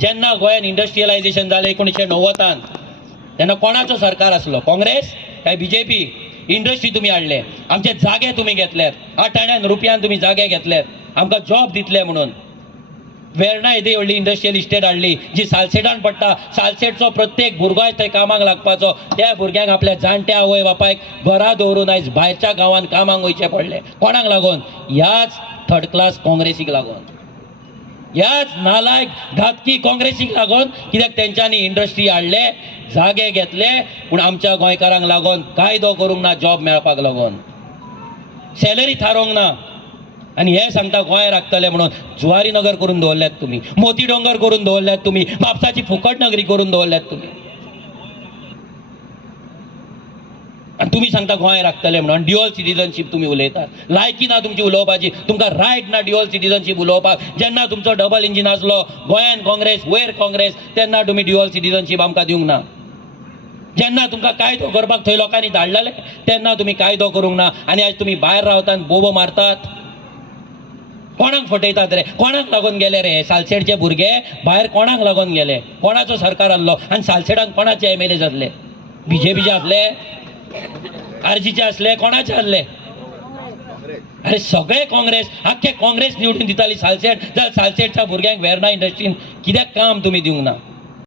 जेन्ना गोंयान इंडस्ट्रियलायझेशन जालें 1990 तेन्ना कोणाचो सरकार आसलो? काँग्रेस काय बीजेपी? इंडस्ट्री तुम्ही हाडले, आमचे जागे तुम्ही घेतल्यात, 8 आण्यान रुपयान तुम्ही जागे घेतल्यात, आमकां जॉब दितले म्हणून. वेर्णा येदी व्हडली इंडस्ट्रियल इस्टेट हाडली जी सालसेटान पडटा. सालसेटचो प्रत्येक भुरगोय थंय कामाक लागपाचो. त्या भुरग्यांक आपल्या जाणट्या आवय बापायक घरा दवरून आयज भायरच्या गांवांत कामाक वयचें पडलें. कोणाक लागून? ह्याच थर्ड क्लास काँग्रेसीक लागून, ह्याच नालायक घातकी काँग्रेसीक लागून. कित्याक तेंच्यांनी इंडस्ट्री हाडले, जागे घेतले, पूण आमच्या गोंयकारांक लागून कायदो करूंक ना जॉब मेळपाक लागून, सॅलरी थारोवंक ना. आनी हे सांगता गोंय राखतले म्हणून. जुवारी नगर करून दवरल्यात तुम्ही, मोती डोंगर करून दवरल्यात तुम्ही, म्हापसाची फुकट नगरी करून दवरल्यात तुम्ही. आनी तुमी सांगता गोंय राखतले म्हणून. ड्युअल सिटीजनशीप तुमी उलयतात. लायकी ना तुमची उलोवपाची, तुमकां रायट ना ड्युअल सिटीजनशीप उलोवपाक. जेन्ना तुमचो डबल इंजीन आसलो, गोंयान काँग्रेस वयर काँग्रेस, तेन्ना तुमी ड्युअल सिटीजनशीप आमकां दिवंक ना. जेन्ना तुमकां कायदो करपाक थंय लोकांनी धाडलेले, तेन्ना तुमी कायदो करूंक ना. आनी आयज तुमी भायर रावतात आनी बोबो मारतात. कोणाक फटयतात रे? कोणाक लागून गेले रे सालसेटचे भुरगे भायर? कोणाक लागून गेले? कोणाचो सरकार आसलो? आनी सालसेटान कोणाचे MLA जातले? बीजेपीचे आसले? आरजीचे आसले? कोणाचे आसले? अरे सगळे काँग्रेस, आख्खे काँग्रेस निवडून दिताली सालसेट. जाल्यार सालसेटच्या भुरग्यांक वेर्ना इंडस्ट्रीन कित्याक काम तुमी दिवंक ना?